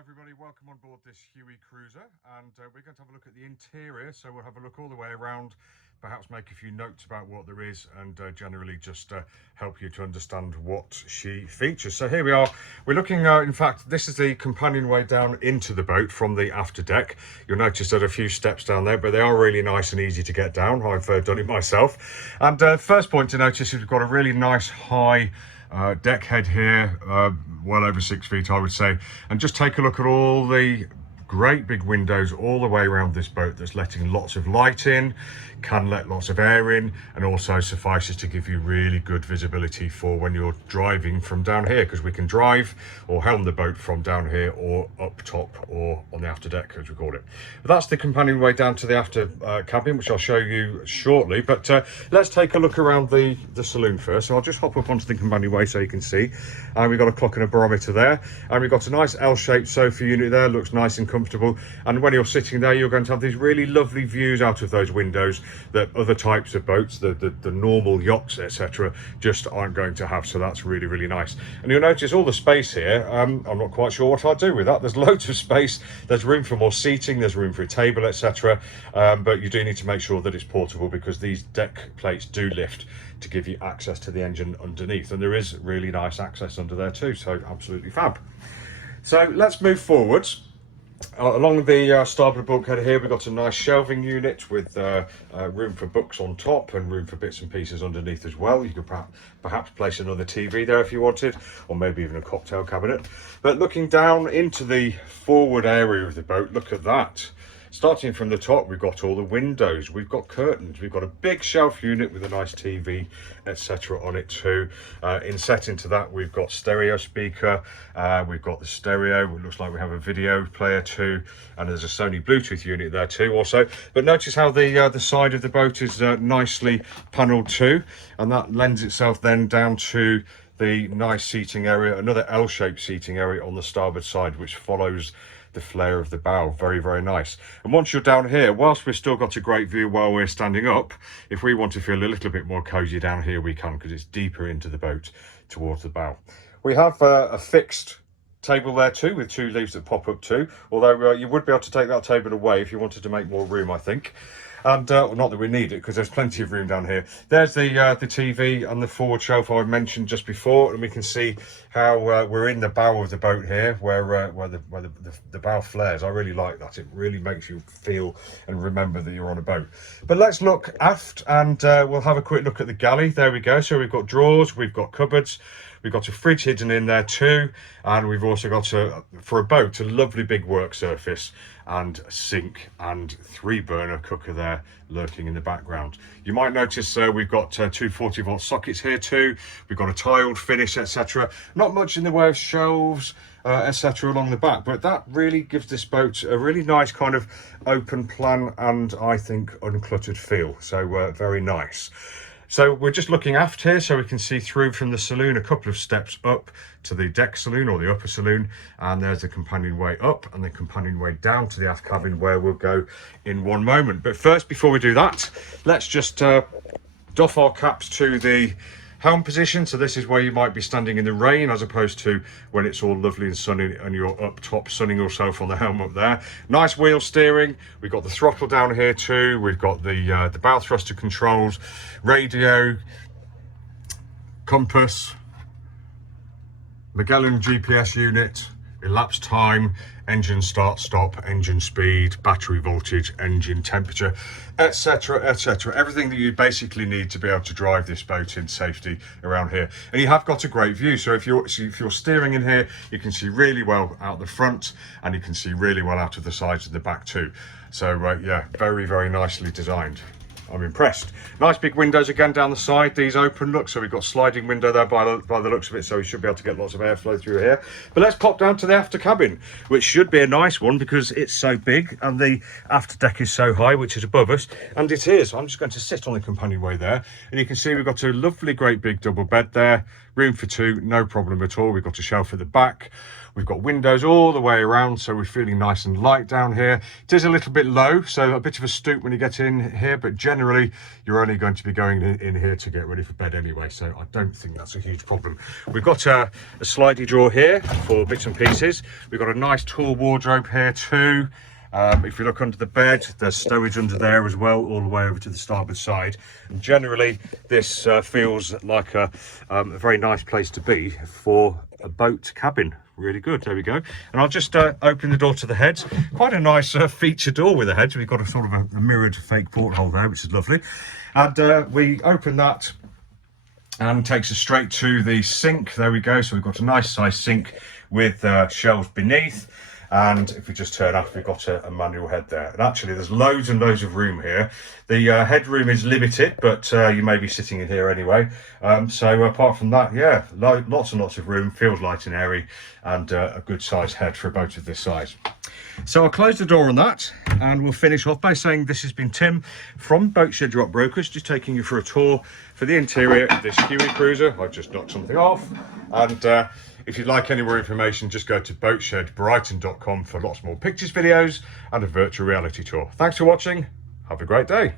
everybody, welcome on board this Hewikruiser, and we're going to have a look at the interior. So we'll have a look all the way around, perhaps make a few notes about what there is, and generally just help you to understand what she features. So here we are, we're looking, in fact, this is the companionway down into the boat from the after deck. You'll notice there's a few steps down there, but they are really nice and easy to get down. I've done it myself. And first point to notice is we've got a really nice high deck head here, well over 6 feet I would say, and just take a look at all the great big windows all the way around this boat that's letting lots of light in, can let lots of air in, and also suffices to give you really good visibility for when you're driving from down here, because we can drive or helm the boat from down here or up top or on the after deck as we call it. But that's the companionway down to the after cabin, which I'll show you shortly. But let's take a look around the saloon first. So I'll just hop up onto the companionway so you can see. We've got a clock and a barometer there, and we've got a nice L-shaped sofa unit there, looks nice and comfortable. And when you're sitting there, you're going to have these really lovely views out of those windows that other types of boats, the normal yachts, etc., just aren't going to have. So that's really, really nice. And you'll notice all the space here. I'm not quite sure what I'll do with that. There's loads of space. There's room for more seating. There's room for a table, etc. But you do need to make sure that it's portable, because these deck plates do lift to give you access to the engine underneath. And there is really nice access under there too. So absolutely fab. So let's move forwards. Along the starboard bulkhead here, we've got a nice shelving unit with room for books on top and room for bits and pieces underneath as well. You could perhaps place another TV there if you wanted, or maybe even a cocktail cabinet. But looking down into the forward area of the boat, look at that. Starting from the top, we've got all the windows, we've got curtains, we've got a big shelf unit with a nice TV, etc. on it too. Inset into that, we've got stereo speaker, we've got the stereo, it looks like we have a video player too, and there's a Sony Bluetooth unit there too also. But notice how the side of the boat is nicely panelled too, and that lends itself then down to the nice seating area, another L-shaped seating area on the starboard side, which follows the flare of the bow. Very, very nice. And once you're down here, whilst we've still got a great view while we're standing up, if we want to feel a little bit more cozy down here, we can, because it's deeper into the boat towards the bow. We have a fixed table there too, with 2 leaves that pop up too, although you would be able to take that table away if you wanted to make more room, I think. And well, not that we need it, because there's plenty of room down here. There's the TV and the forward shelf I mentioned just before, and we can see how we're in the bow of the boat here, where the bow flares. I really like that. It really makes you feel and remember that you're on a boat. But let's look aft, and we'll have a quick look at the galley. There we go. So we've got drawers, we've got cupboards, we've got a fridge hidden in there too, and we've also got, for a boat, a lovely big work surface and a sink and 3-burner cooker there lurking in the background. You might notice we've got 2 40-volt sockets here too. We've got a tiled finish, etc. Not much in the way of shelves, etc. along the back, but that really gives this boat a really nice kind of open plan and I think uncluttered feel. So very nice. So we're just looking aft here, so we can see through from the saloon a couple of steps up to the deck saloon or the upper saloon, and there's the companionway up and the companionway down to the aft cabin, where we'll go in one moment. But first, before we do that, let's just doff our caps to the helm position. So this is where you might be standing in the rain, as opposed to when it's all lovely and sunny and you're up top sunning yourself on the helm up there. Nice wheel steering. We've got the throttle down here too. We've got the bow thruster controls, radio, compass, Magellan GPS unit, elapsed time, engine start stop, engine speed, battery voltage, engine temperature, etc, etc. Everything that you basically need to be able to drive this boat in safety around here. And you have got a great view, so if you're steering in here, you can see really well out the front, and you can see really well out of the sides and the back too. So yeah, very, very nicely designed. I'm impressed. Nice big windows again down the side. These open, look, so we've got sliding window there by the looks of it, so we should be able to get lots of airflow through here. But let's pop down to the after cabin, which should be a nice one because it's so big and the after deck is so high, which is above us, and it is. I'm just going to sit on the companionway there, and you can see we've got a lovely great big double bed there, room for 2, no problem at all. We've got a shelf at the back. We've got windows all the way around, so we're feeling nice and light down here. It is a little bit low, so a bit of a stoop when you get in here, but generally you're only going to be going in here to get ready for bed anyway, so I don't think that's a huge problem. We've got a slidey drawer here for bits and pieces. We've got a nice tool wardrobe here too. If you look under the bed, there's stowage under there as well, all the way over to the starboard side. And generally, this feels like a very nice place to be for a boat cabin. Really good. There we go. And I'll just open the door to the heads. Quite a nice feature door with the heads. We've got a sort of a mirrored fake porthole there, which is lovely. And we open that and takes us straight to the sink. There we go. So we've got a nice size sink with shelves beneath. And if we just turn off, we've got a manual head there. And actually, there's loads and loads of room here. The headroom is limited, but you may be sitting in here anyway. So apart from that, yeah, lots and lots of room, feels light and airy, and a good size head for a boat of this size. So I'll close the door on that, and we'll finish off by saying this has been Tim from Boatshed Yacht Brokers, just taking you for a tour for the interior of this Hewikruiser. I just knocked something off, and if you'd like any more information, just go to boatshedbrighton.com for lots more pictures, videos, and a virtual reality tour. Thanks for watching. Have a great day.